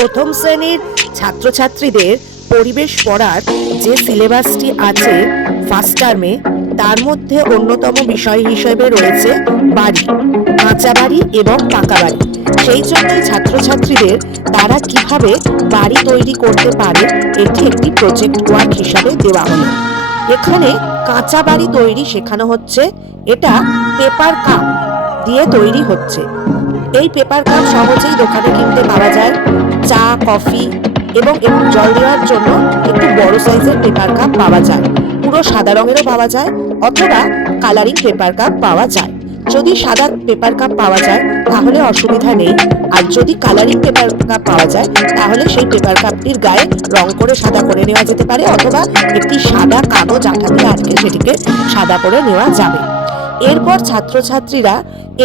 প্রথম শ্রেণীর ছাত্রছাত্রীদের পরিবেশ পড়ার যে সিলেবাসটি আছে ফার্স্ট টার্মে, তার মধ্যে অন্যতম বিষয় হিসেবে রয়েছে বাড়ি, কাঁচা বাড়ি এবং পাকা বাড়ি। সেই জন্যই ছাত্রছাত্রীদের তারা কিভাবে বাড়ি তৈরি করতে পারে এটি একটি প্রজেক্ট ওয়ার্ক হিসাবে দেওয়া হলো। এখানে কাঁচা বাড়ি তৈরি শেখানো হচ্ছে। এটা পেপার কাপ দিয়ে তৈরি হচ্ছে। এই পেপার কাপ সহজেই দোকানে কিনতে পাওয়া যায়। চা, কফি এবং একটু জল দেওয়ার জন্য একটু বড় সাইজের পেপার কাপ পাওয়া যায়। পুরো সাদা রঙেরও পাওয়া যায় অথবা কালারিং পেপার কাপ পাওয়া যায়। যদি সাদা পেপার কাপ পাওয়া যায় তাহলে অসুবিধা নেই, আর যদি কালারিং পেপার কাপ পাওয়া যায় তাহলে সেই পেপার কাপটির গায়ে রং করে সাদা করে নেওয়া যেতে পারে, অথবা একটি সাদা কাগজ আঠা দিয়ে আটকে সেটিকে সাদা করে নেওয়া যাবে। এরপর ছাত্রছাত্রীরা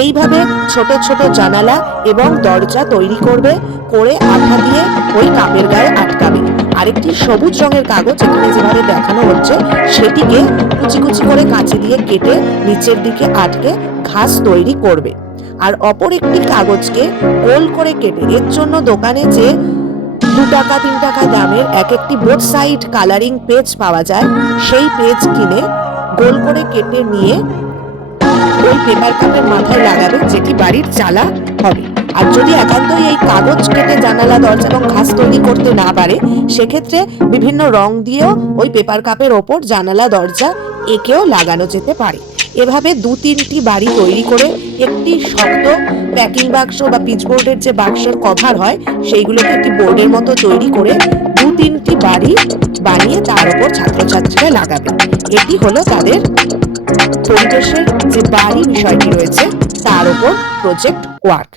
এইভাবে ছোট ছোট জানালা এবং দরজা তৈরি করবে, করে আঠা দিয়ে ওই কাপের গায়ে আটকাবে। আরেকটি সবুজ রঙের কাগজ এখানে যেভাবে দেখানো হচ্ছে সেটিকে কুচি কুচি করে কাঁচি দিয়ে কেটে নিচের দিকে আটকে ঘাস তৈরি করবে। আর অপর একটি কাগজকে গোল করে কেটে, এর জন্য দোকানে যে 2 টাকা 3 টাকা দামের এক একটি বোথ সাইড কালারিং পেজ পাওয়া যায়, সেই পেজ কিনে গোল করে কেটে নিয়ে ওই পেপার কাপের মাথায় লাগাবে, যেটি বাড়ির চালা হবে। আর যদি একান্তই এই কাগজ কেটে জানালা, দরজা এবং ঘাস তৈরি করতে না পারে, সেক্ষেত্রে বিভিন্ন রং দিয়েও ওই পেপার কাপের ওপর জানালা, দরজা এঁকেও লাগানো যেতে পারে। এভাবে 2-3টি বাড়ি তৈরি করে একটি শক্ত প্যাকিং বাক্স বা পিচবোর্ডের যে বাক্সের কভার হয় সেইগুলোকে একটি বোর্ডের মতো তৈরি করে 2-3টি বাড়ি বানিয়ে তার উপর ছাত্রছাত্রীরা লাগাবে। এটি হলো তাদের পরিবেশের যে বাড়ি বিষয়টি রয়েছে তার উপর প্রজেক্ট ওয়ার্ক।